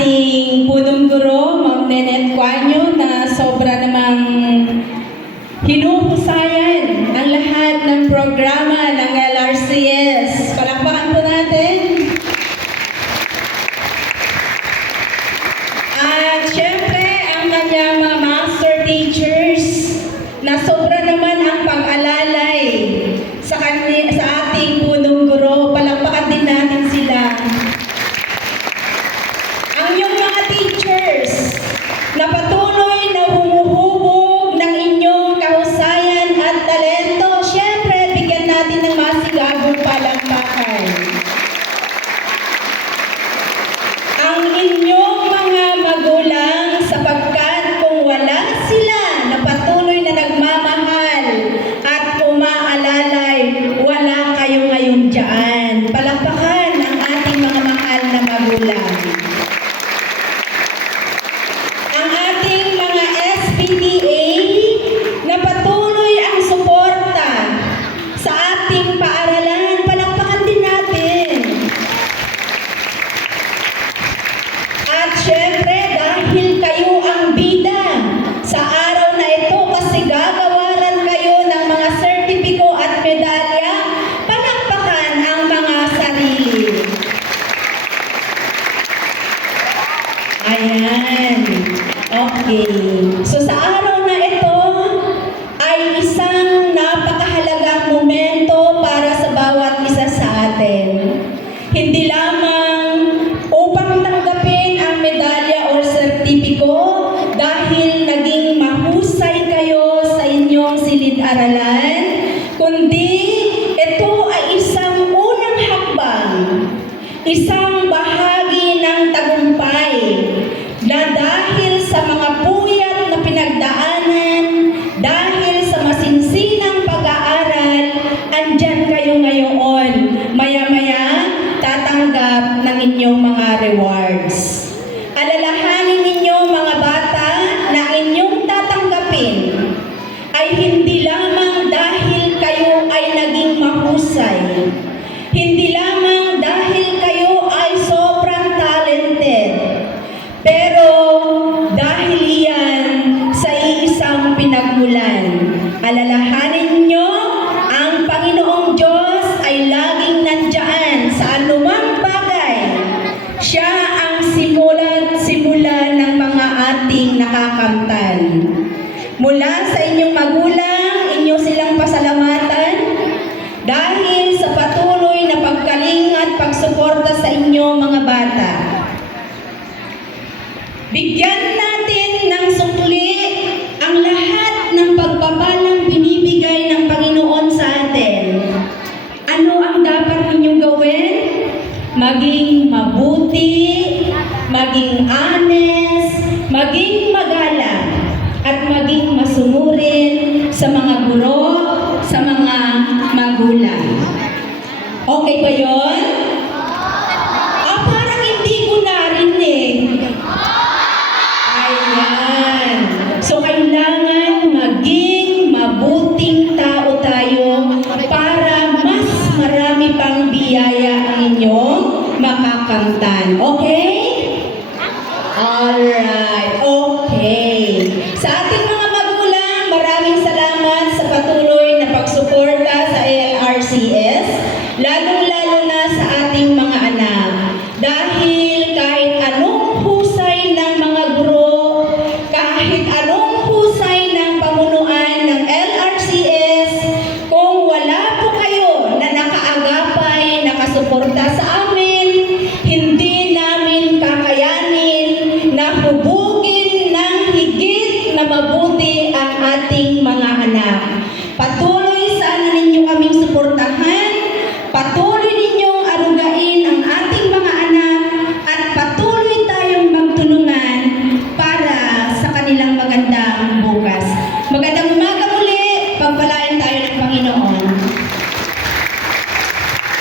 ating punong guro, Ma'am Nenet Cuanyo, na sobra namang hinuhusayan ang lahat ng programa ng LRCS. Palakpakan po natin. At syempre, ang kanyang mga master teachers na sobra naman ang pag-alalay sa ating punong guro. Palakpakan din natin sila. Ang inyong mga teachers na patuloy na humuhubog ng inyong kahusayan at talento, syempre, bigyan natin ng masigabong palakpakan. Ang inyong mga magulang, sapagkat kung wala sila na patuloy na nagmamahal at umaalalay, wala kayo ngayon dyan. Palakpakan ang ating mga mahal na magulang. Ang ating mga SPTA na patuloy ang suporta sa ating paaralan, palakpakan din natin. At syempre, dahil kayo ang bida sa araw na ito kasi gagawaran kayo ng mga sertipiko at medalya, palakpakan ang mga sarili. Ayan. Okay. So sa araw na ito ay isang napakahalagang momento para sa bawat isa sa atin. Hindi lamang upang tanggapin ang medalya o sertipiko dahil naging mahusay kayo sa inyong silid-aralan, kundi ito ay isang unang hakbang, isang bahagi ng tagumpay na dahil sa mga puyat na pinagdaanan, dahil sa masinsinang pag-aaral, andyan kayo ngayon. Maya-maya, tatanggap ng inyong mga rewards. Alalahanin ninyo mga bata na inyong tatanggapin ay hindi lamang dahil kayo ay naging mahusay, hindi lamang dahil kayo ay sobrang talented, pero dahil iyan sa iisang pinagmulan. Alalahanin ninyo, ang Panginoong Diyos ay laging nandyan sa anumang bagay. Siya ang simula ng mga ating nakakamtan. Mula sa inyong magulang, inyo silang pasalamatan dahil sa patuloy na pagkalinga at pagsuporta sa inyo mga bata. Bigyan natin ng sukli ang lahat ng pagpapalang binibigay ng Panginoon sa atin. Ano ang dapat ninyong gawin? Maging mabuti, maging honest, maging magalang, at maging masunurin sa mga guro, sa mga magulang. Okay ba yun? Parang hindi ko narinig. Ayan. So, kailangan maging mabuting tao tayo para mas marami pang biyaya ang inyong makakamtan. Okay? Alright. Okay. Sa ating mga magulang, maraming salamat sa patuloy na pagsuporta sa LRCS, lalong-lalo na sa ating mga anak. Dahil kahit anong husay ng mga guro, kahit anong husay ng pamunuan ng LRCS, kung wala po kayo na nakaagapay, nakasuporta sa amin, hindi namin kakayanin na hubugin ng higit na mabuti ang ating mga anak. Patuloy